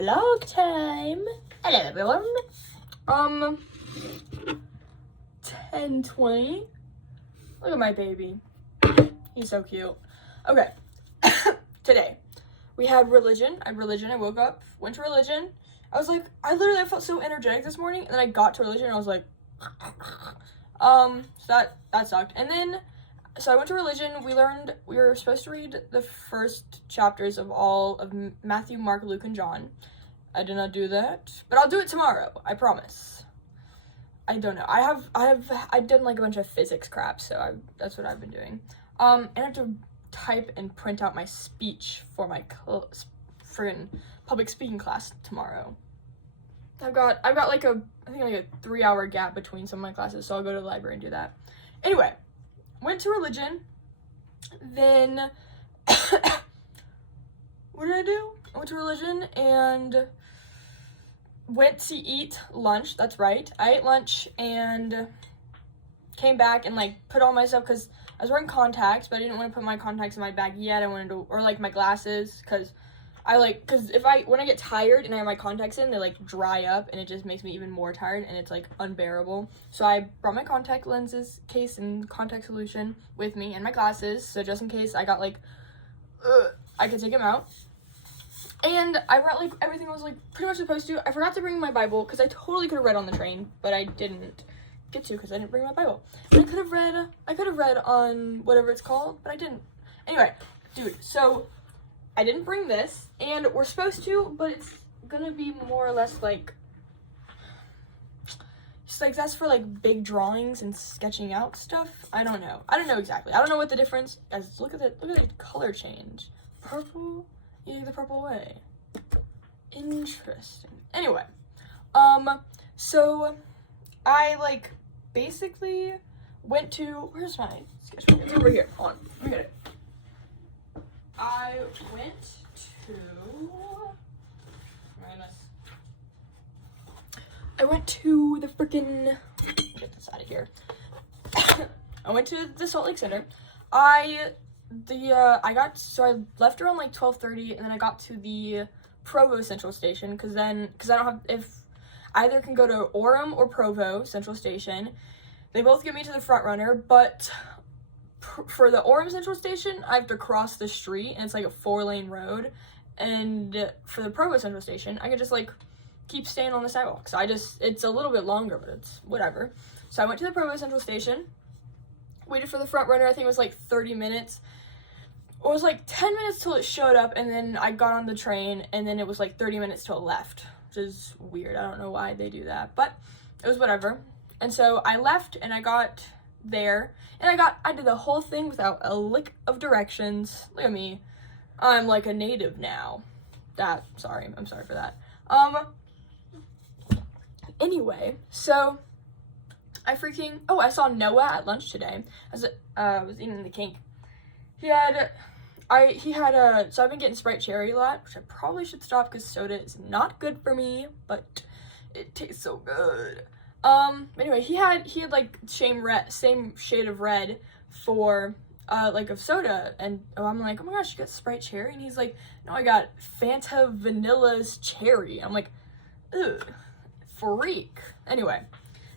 vlog time. Hello everyone. 10:20. Look at my baby. He's so cute. Okay. Today we had religion. I woke up, went to religion. I was like, I felt so energetic this morning, and then I got to religion and I was like, so that sucked. And then so I went to religion. We were supposed to read the first chapters of all of Matthew, Mark, Luke, and John. I did not do that, but I'll do it tomorrow. I promise. I don't know. I've done like a bunch of physics crap, so that's what I've been doing. And I have to type and print out my speech for my friggin' public speaking class tomorrow. I've got like a 3-hour gap between some of my classes, so I'll go to the library and do that. Anyway, went to religion, then what did I do? I went to religion and went to eat lunch. That's right. I ate lunch and came back and like put all my stuff, because I was wearing contacts, but I didn't want to put my contacts in my bag yet. I wanted to, or like my glasses, because when I get tired and I have my contacts in, they like dry up and it just makes me even more tired and it's like unbearable. So I brought my contact lenses case and contact solution with me and my glasses, so just in case I got like I could take them out. And I brought like everything I was like pretty much supposed to. I forgot to bring my Bible, because I totally could have read on the train, but I didn't get to because I didn't bring my Bible. And I could have read on whatever it's called, but I didn't. Anyway, dude, so I didn't bring this, and we're supposed to, but it's gonna be more or less like just like that's for like big drawings and sketching out stuff. I don't know exactly. I don't know what the difference. Guys, look at the color change. Purple. You take the purple away. Interesting. Anyway, so I like basically went to, where's my sketchbook? It's over here. Hold on, let me get it. I went to the freaking, get this out of here. I went to the Salt Lake Center. I left around like 12:30, and then I got to the Provo Central Station, because I don't have, if I either can go to Orem or Provo Central Station. They both get me to the front runner, but for the Orem Central Station, I have to cross the street, and it's like a 4-lane road. And for the Provo Central Station, I can just like keep staying on the sidewalk. So it's a little bit longer, but it's whatever. So I went to the Provo Central Station, waited for the front runner. I think it was like 30 minutes. It was like 10 minutes till it showed up, and then I got on the train, and then it was like 30 minutes till it left, which is weird. I don't know why they do that, but it was whatever. And so I left, and I got there, and I did the whole thing without a lick of directions. Look at me. I'm like a native now. I'm sorry for that. Anyway, so I saw Noah at lunch today. I was eating the cake. So I've been getting Sprite Cherry a lot, which I probably should stop because soda is not good for me, but it tastes so good. Anyway, he had like same shade of red for like of soda, and I'm like, oh my gosh, you got Sprite Cherry? And he's like, no, I got Fanta Vanilla's Cherry. I'm like, ugh, freak. Anyway,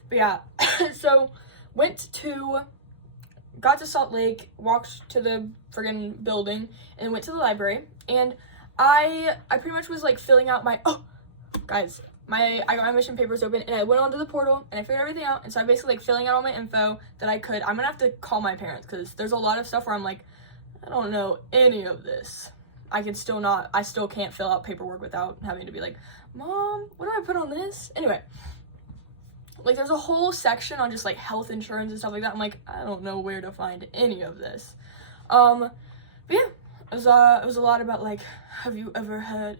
but yeah, so got to Salt Lake, walked to the friggin' building, and went to the library, and I pretty much was like filling out I got my mission papers open, and I went onto the portal, and I figured everything out, and so I'm basically like filling out all my info that I could. I'm gonna have to call my parents, because there's a lot of stuff where I'm like, I don't know any of this. I still can't fill out paperwork without having to be like, Mom, what do I put on this? Anyway, like there's a whole section on just like health insurance and stuff like that. I'm like, I don't know where to find any of this. But yeah, it was a lot about like, have you ever had,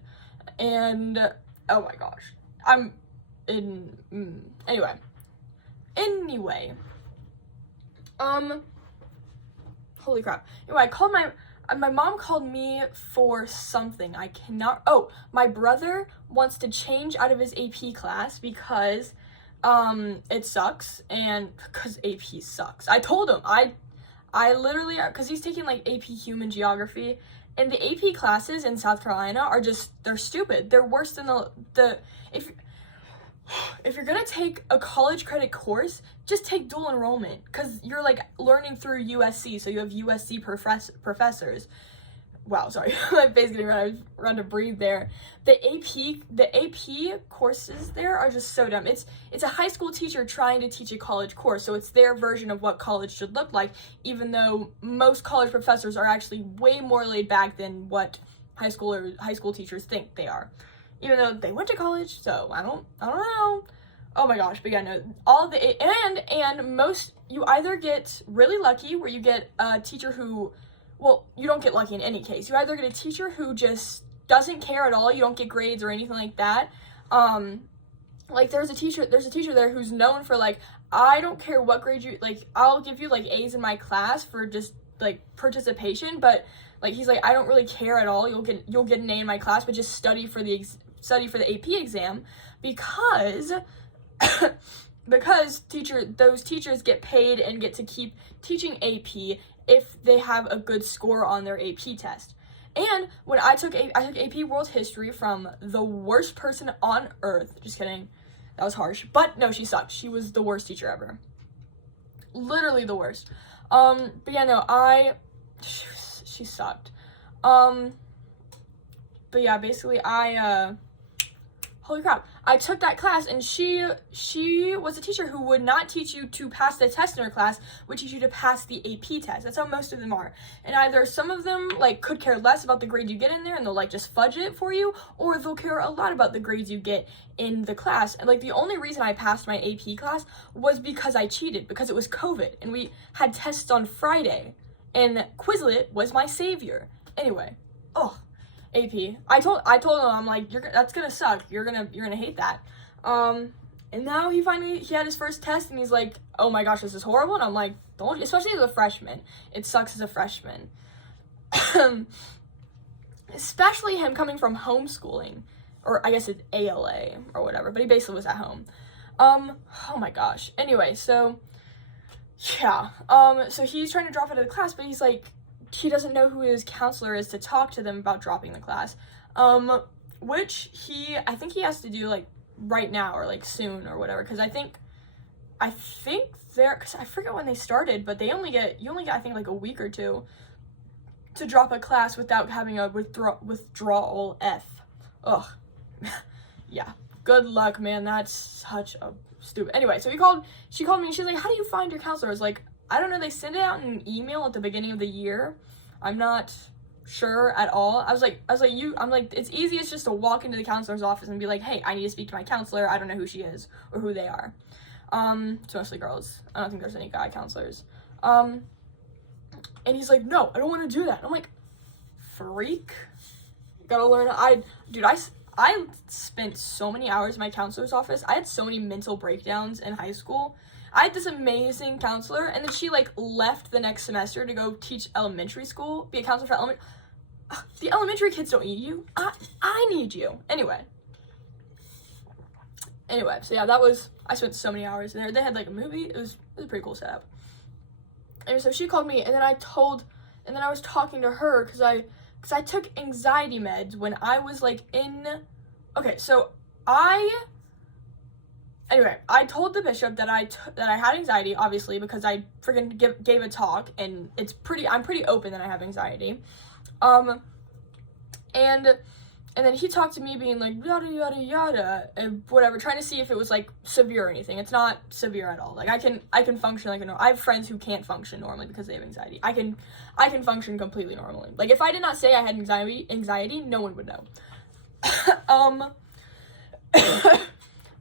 and oh my gosh, anyway, holy crap. Anyway, I called my mom called me for something. My brother wants to change out of his AP class because it sucks, and because AP sucks. I told him, I literally, because he's taking like AP Human Geography, And the AP classes in South Carolina are just, they're stupid. They're worse than if you're gonna take a college credit course, just take dual enrollment, because you're like learning through USC, so you have USC professors. Wow, sorry, my face getting run to breathe there. The AP courses there are just so dumb. It's a high school teacher trying to teach a college course, so it's their version of what college should look like, even though most college professors are actually way more laid back than what high school teachers think they are. Even though they went to college, so I don't know. Oh my gosh, but yeah, no, all the and most, you either get really lucky where you get a teacher who, well, you don't get lucky in any case. You either get a teacher who just doesn't care at all. You don't get grades or anything like that. Like there's a teacher there who's known for like, I don't care what grade you, like I'll give you like A's in my class for just like participation, but like he's like, I don't really care at all. You'll get an A in my class, but just study for the AP exam, because those teachers get paid and get to keep teaching AP if they have a good score on their AP test. And when I took AP World History from the worst person on earth. Just kidding. That was harsh. But no, she sucked. She was the worst teacher ever. Literally the worst. But yeah, no, she sucked. But yeah, basically holy crap, I took that class, and she was a teacher who would not teach you to pass the test in her class, would teach you to pass the AP test. That's how most of them are. And either some of them, like, could care less about the grade you get in there, and they'll, like, just fudge it for you, or they'll care a lot about the grades you get in the class. And, like, the only reason I passed my AP class was because I cheated, because it was COVID, and we had tests on Friday, and Quizlet was my savior. Anyway, AP. I told him, I'm like, that's gonna suck. You're gonna hate that. And now he had his first test, and he's like, oh my gosh, this is horrible. And I'm like, don't, especially as a freshman. It sucks as a freshman. Especially him coming from homeschooling, or I guess it's ALA or whatever, but he basically was at home. Oh my gosh. Anyway, so yeah. So he's trying to drop out of the class, but he's like, he doesn't know who his counselor is to talk to them about dropping the class, which I think he has to do like right now or like soon or whatever, because I think because I forget when they started, but you only get I think like a week or two to drop a class without having a withdrawal F. Ugh. Yeah, good luck, man. That's such a stupid. Anyway, so she called me, and she's like, how do you find your counselor? I was like, I don't know, they send it out in an email at the beginning of the year. I'm not sure at all. I'm like, it's easiest just to walk into the counselor's office and be like, hey, I need to speak to my counselor. I don't know who she is or who they are. It's mostly girls. I don't think there's any guy counselors. And he's like, no, I don't want to do that. I'm like, freak. Gotta learn. I spent so many hours in my counselor's office. I had so many mental breakdowns in high school. I had this amazing counselor, and then she, like, left the next semester to go teach elementary school, be a counselor for the elementary kids don't need you. I need you. Anyway, so yeah, I spent so many hours in there. They had, like, a movie. It was a pretty cool setup. And so she called me, and then I was talking to her, because I took anxiety meds when I was, like, Anyway, I told the bishop that I had anxiety, obviously, because I freaking gave a talk, and I'm pretty open that I have anxiety. And then he talked to me being like, yada, yada, yada, and whatever, trying to see if it was, like, severe or anything. It's not severe at all. Like, I can function like I have friends who can't function normally because they have anxiety. I can function completely normally. Like, if I did not say I had anxiety, no one would know.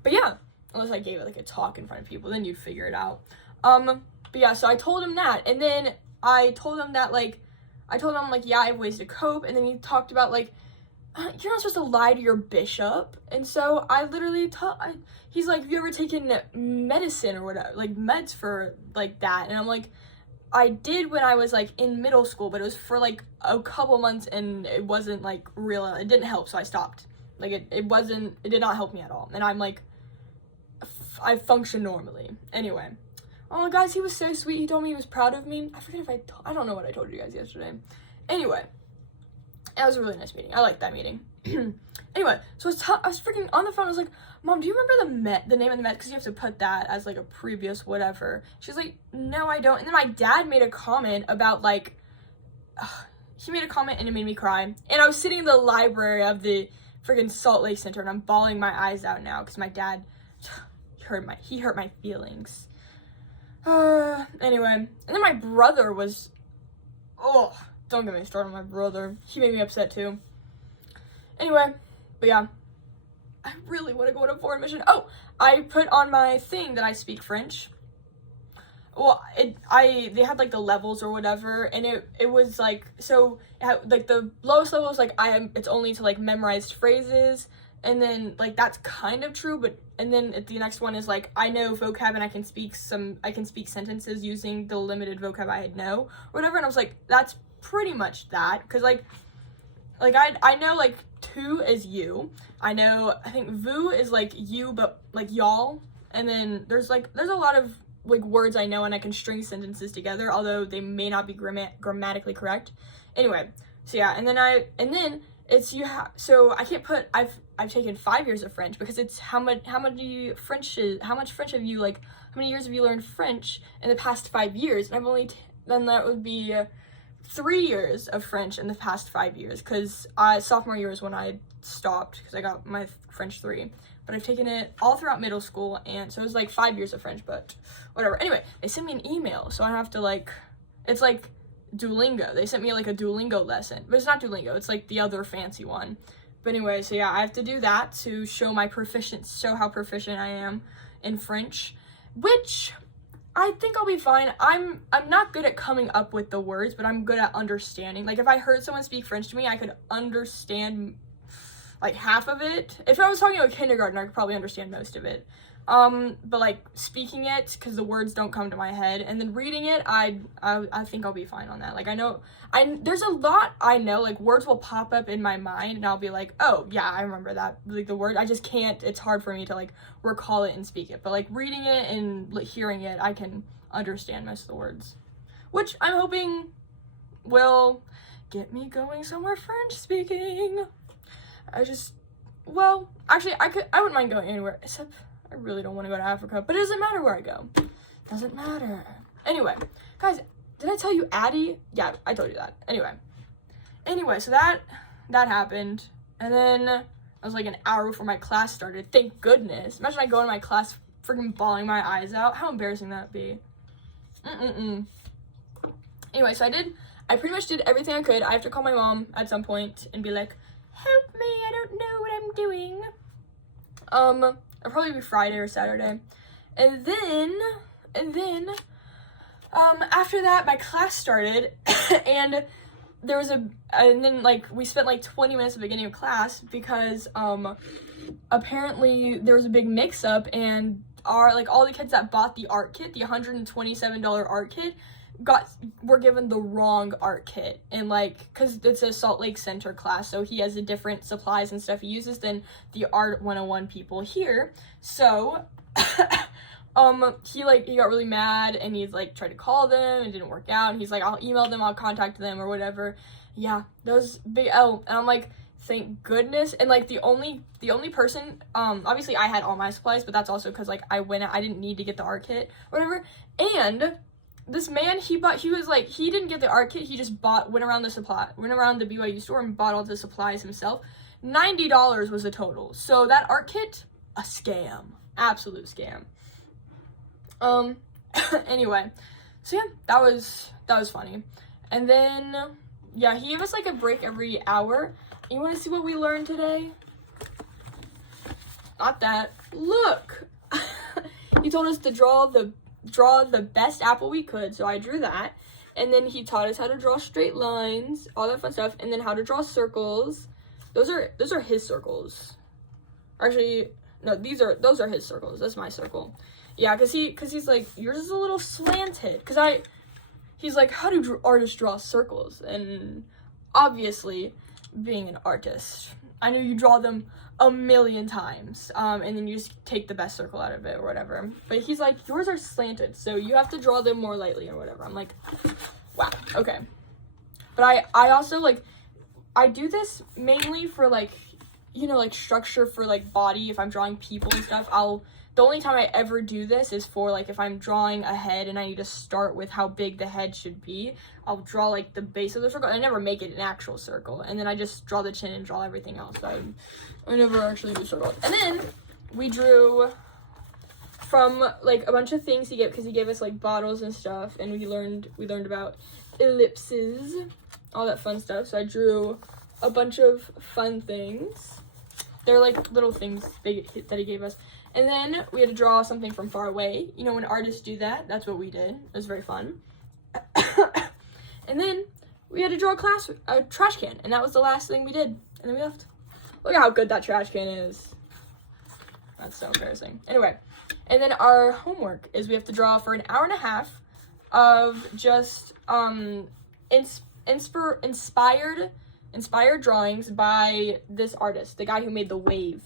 But yeah. Unless I gave it, like, a talk in front of people, then you'd figure it out. But yeah, so I told him that, and then I told him, yeah, I have ways to cope, and then he talked about, like, you're not supposed to lie to your bishop, and so I literally he's like, have you ever taken medicine or whatever, like, meds for, like, that, and I'm like, I did when I was, like, in middle school, but it was for, like, a couple months, and it wasn't, like, real, it didn't help, so I stopped. Like, it did not help me at all, and I'm like, I function normally. Anyway. Oh, guys, he was so sweet. He told me he was proud of me. I forget I don't know what I told you guys yesterday. Anyway. It was a really nice meeting. I liked that meeting. Anyway, so I was freaking on the phone. I was like, Mom, do you remember the name of the Met? Because you have to put that as, like, a previous whatever. She's like, no, I don't. And then my dad made a comment about, like, he made a comment and it made me cry. And I was sitting in the library of the freaking Salt Lake Center, and I'm bawling my eyes out now because my dad he hurt my feelings. Anyway, and then my brother was, don't get me started on my brother. He made me upset too. Anyway, but yeah, I really want to go on a foreign mission. Oh, I put on my thing that I speak French. Well, they had, like, the levels or whatever, and it was, like, so, it had, like, the lowest level was, like, it's only to, like, memorized phrases, and then, like, that's kind of true, but, and then the next one is, like, I know vocab, and I can speak sentences using the limited vocab I know, or whatever, and I was like, that's pretty much that, because, like, I know, like, tu is you, I think vous is, like, you, but, like, y'all, and then there's a lot of, like, words I know, and I can string sentences together, although they may not be grammatically correct. Anyway, so yeah, and then it's so I can't put I've taken 5 years of French because it's how much French have you, like, how many years have you learned French in the past 5 years? And I've only then that would be 3 years of French in the past 5 years, because sophomore year is when I stopped because I got my French 3. But I've taken it all throughout middle school, and so it was, like, 5 years of French, but whatever. Anyway, they sent me an email, so I have to, like, it's like Duolingo. They sent me, like, a Duolingo lesson, but it's not Duolingo, it's, like, the other fancy one. But anyway, so yeah, I have to do that to show how proficient I am in French, which I think I'll be fine. I'm not good at coming up with the words, but I'm good at understanding. Like, if I heard someone speak French to me, I could understand, like, half of it. If I was talking to a kindergartner, I could probably understand most of it. But, like, speaking it, because the words don't come to my head, and then reading it, I think I'll be fine on that. Like, there's a lot I know, like, words will pop up in my mind, and I'll be like, oh, yeah, I remember that, like, the word, I just can't, it's hard for me to, like, recall it and speak it, but, like, reading it and hearing it, I can understand most of the words, which I'm hoping will get me going somewhere French speaking. Actually, I wouldn't mind going anywhere, except I really don't want to go to Africa, but it doesn't matter where I go. Doesn't matter. Anyway, guys, did I tell you Addie? Yeah, I told you that. Anyway, so that happened, and then I was, like, an hour before my class started. Thank goodness. Imagine I go to my class freaking bawling my eyes out. How embarrassing that'd be. Anyway, so I pretty much did everything I could. I have to call my mom at some point and be like, help me, I don't know what I'm doing. It'll probably be Friday or Saturday. And then, after that, my class started, and there was and then, like, we spent, like, 20 minutes at the beginning of class, because, apparently there was a big mix-up, and all the kids that bought the art kit, the $127 art kit, were given the wrong art kit, and, like, because it's a Salt Lake Center class, so he has the different supplies and stuff he uses than the Art 101 people here, so he got really mad, and he's, like, tried to call them, and it didn't work out, and he's like, I'll email them, I'll contact them, or whatever. Yeah, that was big L, and I'm like, thank goodness. And, like, the only person, obviously I had all my supplies, but that's also because, like, I didn't need to get the art kit, or whatever, and this man, he didn't get the art kit, he just went around the BYU store and bought all the supplies himself. $90 was the total. So that art kit, a scam. Absolute scam. Anyway, so yeah, that was funny. And then, yeah, he gave us, like, a break every hour. You want to see what we learned today? Not that. Look! He told us to draw the best apple we could, so I drew that, and then he taught us how to draw straight lines, all that fun stuff, and then how to draw circles. Those are his circles. Actually, no, those are his circles. That's my circle. Yeah, cause he's like, yours is a little slanted, he's like, how do artists draw circles? And obviously, being an artist, I knew you draw them a million times, and then you just take the best circle out of it or whatever. But he's like, yours are slanted, so you have to draw them more lightly or whatever. I'm like, wow, okay. But I also, like, I do this mainly for like, you know, like structure for like body. If I'm drawing people and stuff, the only time I ever do this is for like if I'm drawing a head and I need to start with how big the head should be, I'll draw like the base of the circle. I never make it an actual circle, and then I just draw the chin and draw everything else. I never actually do circles. And then we drew from like a bunch of things he gave, because he gave us like bottles and stuff, and we learned about ellipses, all that fun stuff. So I drew a bunch of fun things. They're like little things that he gave us. And then we had to draw something from far away. You know, when artists do that, that's what we did. It was very fun. And then we had to draw a trash can, and that was the last thing we did. And then we left. Look at how good that trash can is. That's so embarrassing. Anyway, and then our homework is we have to draw for an hour and a half of just inspired drawings by this artist, the guy who made the wave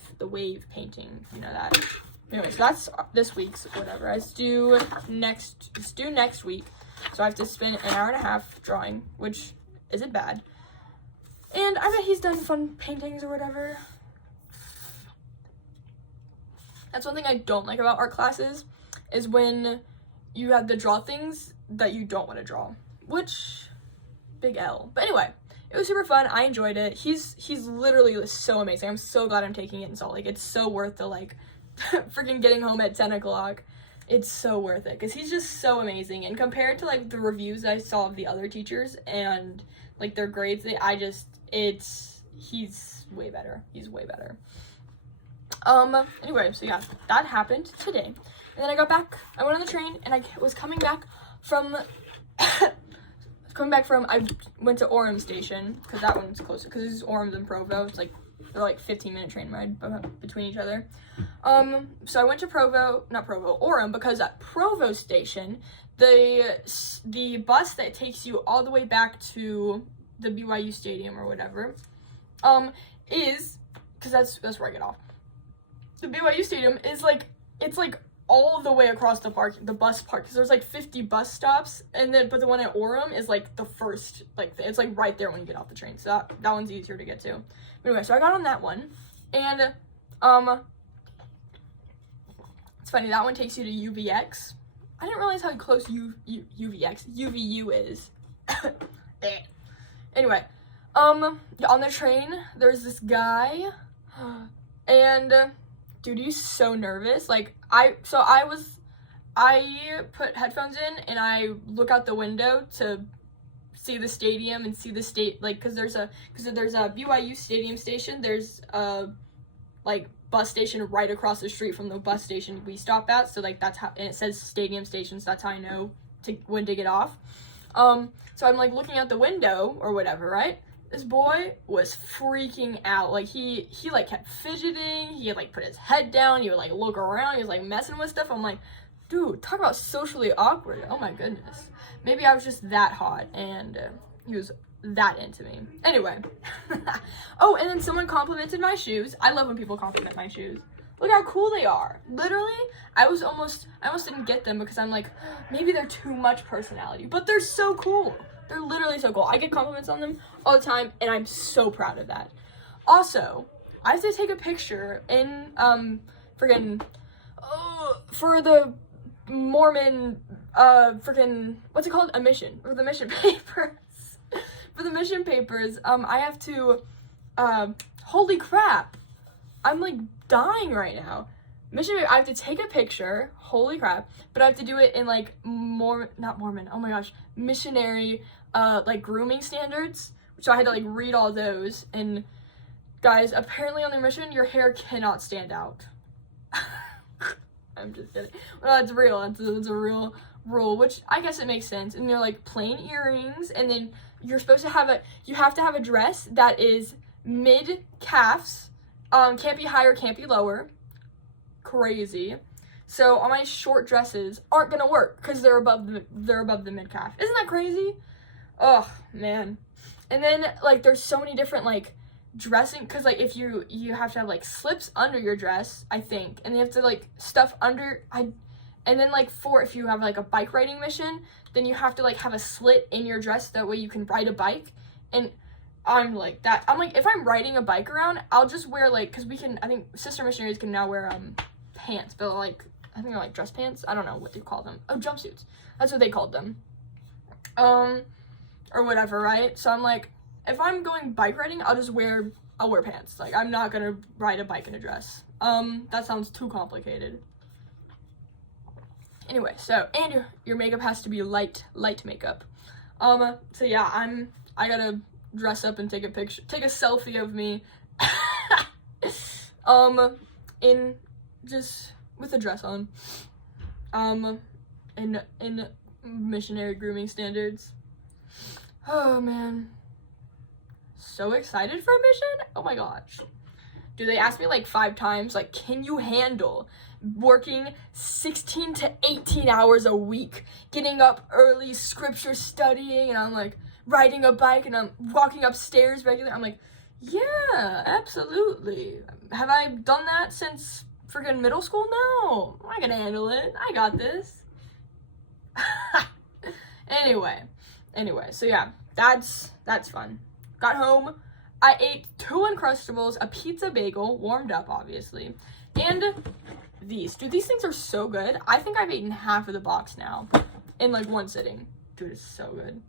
painting, you know that. Anyway, so that's this week's whatever. It's due next week, so I have to spend an hour and a half drawing, which isn't bad. And I bet he's done fun paintings or whatever. That's one thing I don't like about art classes, is when you have to draw things that you don't want to draw, which, big L. But anyway, it was super fun. I enjoyed it. He's literally so amazing. I'm so glad I'm taking it in Salt Lake. It's so worth the like freaking getting home at 10 o'clock. It's so worth it because he's just so amazing. And compared to like the reviews I saw of the other teachers and like their grades, he's way better. He's way better. Anyway, so yeah, that happened today. And then I went on the train, and I was coming back from I went to Orem Station, because that one's closer, because this is Orem's and Provo. It's like, they're like 15-minute train ride between each other. So I went to Orem, because at Provo Station, the bus that takes you all the way back to the BYU Stadium or whatever, is, because that's where I get off. The BYU Stadium is like, it's like all the way across the bus park, because there's like 50 bus stops, but the one at Orem is like the first, like it's like right there when you get off the train, so that one's easier to get to. Anyway, so I got on that one, and it's funny, that one takes you to UVX. I didn't realize how close UVU is. Anyway, on the train there's this guy, and dude, he's so nervous. Like, I put headphones in, and I look out the window to see the stadium and see the state, like, because there's a BYU stadium station. There's a, like, bus station right across the street from the bus station we stop at. So, like, that's how, and it says stadium station, so that's how I know when to get off. So I'm, like, looking out the window or whatever, right? This boy was freaking out. Like, he like kept fidgeting. He had like put his head down. He would like look around. He was like messing with stuff. I'm like, dude, talk about socially awkward. Oh my goodness. Maybe I was just that hot, and he was that into me. Anyway. Oh, and then someone complimented my shoes. I love when people compliment my shoes. Look how cool they are. Literally, I almost didn't get them because I'm like, maybe they're too much personality, but they're so cool. They're literally so cool. I get compliments on them all the time, and I'm so proud of that. Also, I have to take a picture in, for the Mormon, what's it called? A mission. For the mission papers. For the mission papers, I have to, holy crap. I'm, like, dying right now. I have to take a picture, holy crap, but I have to do it in, like, not Mormon, oh my gosh, missionary, like, grooming standards, so I had to, like, read all those, and, guys, apparently on their mission, your hair cannot stand out. I'm just kidding. Well, that's real, that's a real rule, which I guess it makes sense, and they're, like, plain earrings, and then you're supposed to you have to have a dress that is mid-calves, can't be higher, can't be lower. Crazy. So all my short dresses aren't gonna work because they're above the mid-calf. Isn't that crazy? Oh man. And then like there's so many different like dressing, because like if you have to have like slips under your dress, I think, and you have to like stuff under and then like if you have like a bike riding mission, then you have to like have a slit in your dress, that way you can ride a bike. And I'm like that. I'm like, if I'm riding a bike around, I'll just wear like, because I think sister missionaries can now wear pants, but like, I think they're like dress pants. I don't know what they call them. Oh, jumpsuits. That's what they called them. Or whatever, right? So I'm like, if I'm going bike riding, I'll wear pants. Like, I'm not gonna ride a bike in a dress. That sounds too complicated. Anyway, so, and your makeup has to be light makeup. So yeah, I gotta dress up and take a selfie of me, in just with a dress on, in missionary grooming standards. Oh man, so excited for a mission. Oh my gosh. Dude, they asked me like 5 times, like, can you handle working 16 to 18 hours a week, getting up early, scripture studying, and I'm like riding a bike and I'm walking upstairs regularly. I'm like, yeah, absolutely. Have I done that since freaking middle school? No, I can handle it. I got this. Anyway, so yeah, that's fun. Got home, I ate 2 Uncrustables, a pizza bagel, warmed up obviously, and these. Dude, these things are so good. I think I've eaten half of the box now in like one sitting. Dude, it's so good.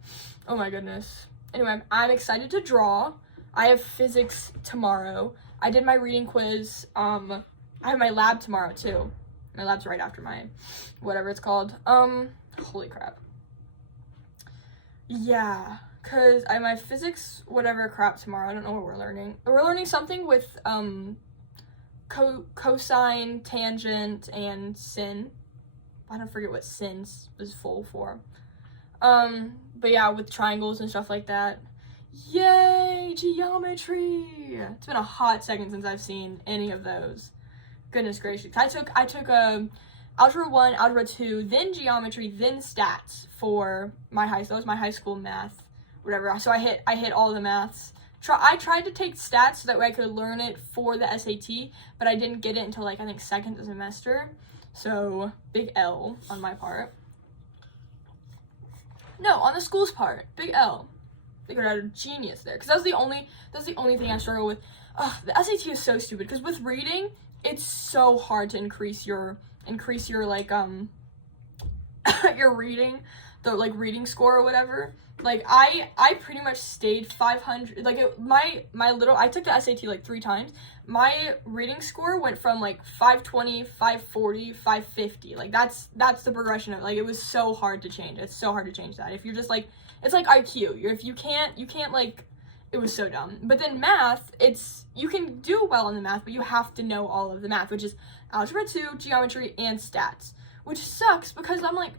Oh my goodness. Anyway, I'm excited to draw. I have physics tomorrow. I did my reading quiz. I have my lab tomorrow too. My lab's right after my whatever it's called. Holy crap. Yeah, because I have my physics whatever crap tomorrow. I don't know what we're learning. We're learning something with cosine, tangent, and sin. I don't forget what sin is full for. But yeah, with triangles and stuff like that. Yay, geometry! It's been a hot second since I've seen any of those. Goodness gracious. I took Algebra 1, Algebra 2, then Geometry, then Stats for my that was my high school math, whatever. So I hit all the maths. I tried to take Stats so that way I could learn it for the SAT, but I didn't get it until like, I think, second semester. So, big L on my part. No, on the school's part, big L. Figured out a genius there, because that's the only thing I struggle with. The SAT is so stupid, because with reading, it's so hard to increase your like your reading, the like reading score or whatever. Like I pretty much stayed 500. Like I took the SAT like 3 times. My reading score went from like 520, 540, 550. Like that's the progression of, like, it was so hard to change. It's so hard to change that. If you're just like, it's like IQ. If you can't like, it was so dumb. But then math, you can do well in the math, but you have to know all of the math, which is Algebra 2, Geometry, and Stats, which sucks because I'm like,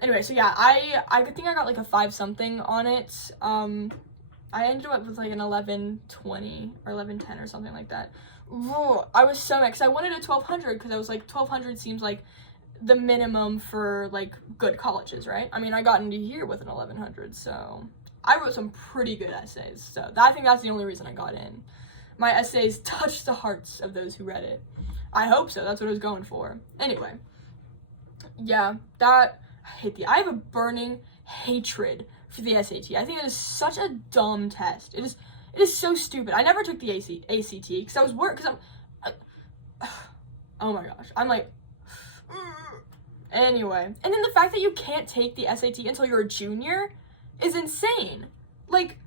anyway, so yeah, I think I got like a 5 something on it. I ended up with like an 1120 or 1110 or something like that. I was so mad because I wanted a 1200 because I was like, 1200 seems like the minimum for like good colleges, right? I mean, I got into here with an 1100, so I wrote some pretty good essays. So I think that's the only reason I got in. My essays touched the hearts of those who read it. I hope so. That's what I was going for. Anyway, yeah, I have a burning hatred for the SAT. I think it is such a dumb test. It is so stupid. I never took the ACT because I was worried, because oh my gosh, I'm like, anyway. And then the fact that you can't take the SAT until you're a junior is insane. Like,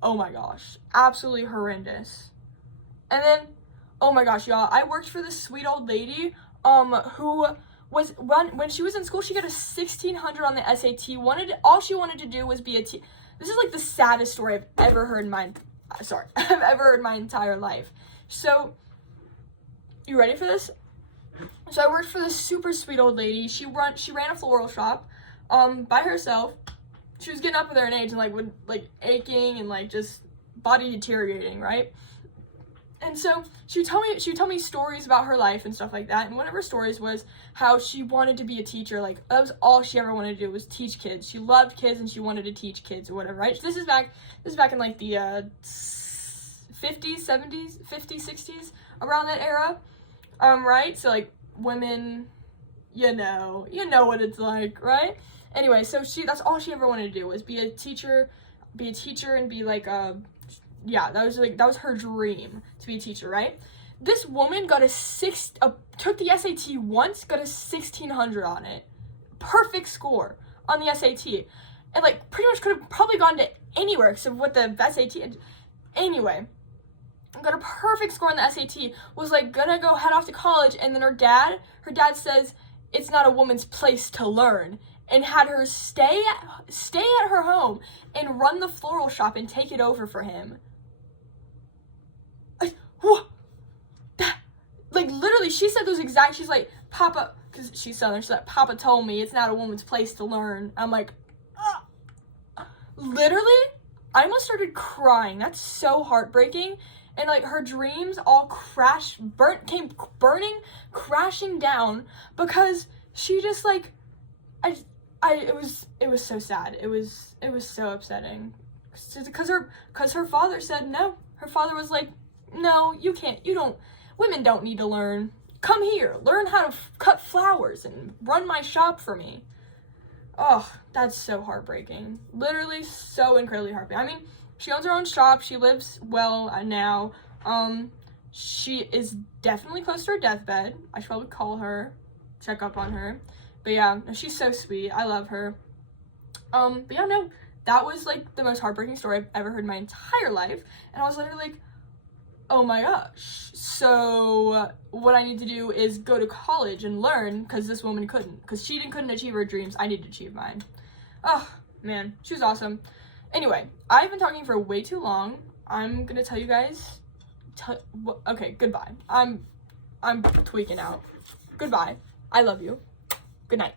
oh my gosh, absolutely horrendous. And then, oh my gosh, y'all, I worked for this sweet old lady, who was, when she was in school, she got a 1600 on the SAT. All she wanted to do was be a teacher. This is like the saddest story I've ever heard in my entire life. So, you ready for this? So I worked for this super sweet old lady. She ran a floral shop, by herself. She was getting up with her in age and like aching and like just body deteriorating, right? And so she would tell me stories about her life and stuff like that. And one of her stories was how she wanted to be a teacher. Like, that was all she ever wanted to do, was teach kids. She loved kids and she wanted to teach kids or whatever, right? So this is back in like the 50s, 70s, 50s, 60s, around that era. Right? So like women, you know what it's like, right? Anyway, so that's all she ever wanted to do, was be a teacher and be like yeah, that was her dream, to be a teacher, right? This woman got took the SAT once, got a 1600 on it. Perfect score on the SAT. And like pretty much could have probably gone to anywhere except what the SAT. Anyway, got a perfect score on the SAT, was like gonna go head off to college, and then her dad says it's not a woman's place to learn, and had her stay at her home and run the floral shop and take it over for him. Like literally, she said those exact. She's like, Papa, because she's Southern. She's like, Papa told me it's not a woman's place to learn. I'm like, literally, I almost started crying. That's so heartbreaking. And like her dreams all came crashing down because she just like, it was so sad. It was so upsetting. Because her father said no. Her father was like, no, you can't. Women don't need to learn. Come here, learn how to cut flowers and run my shop for me. Oh, that's so heartbreaking. Literally so incredibly heartbreaking. I mean, she owns her own shop. She lives well now. She is definitely close to her deathbed. I should probably call her, check up on her. But yeah, she's so sweet. I love her. But yeah, no, that was like the most heartbreaking story I've ever heard in my entire life. And I was literally like, oh my gosh. So what I need to do is go to college and learn, because this woman couldn't. Because she couldn't achieve her dreams. I need to achieve mine. Oh, man. She was awesome. Anyway, I've been talking for way too long. I'm going to tell you guys. Okay, goodbye. I'm tweaking out. Goodbye. I love you. Good night.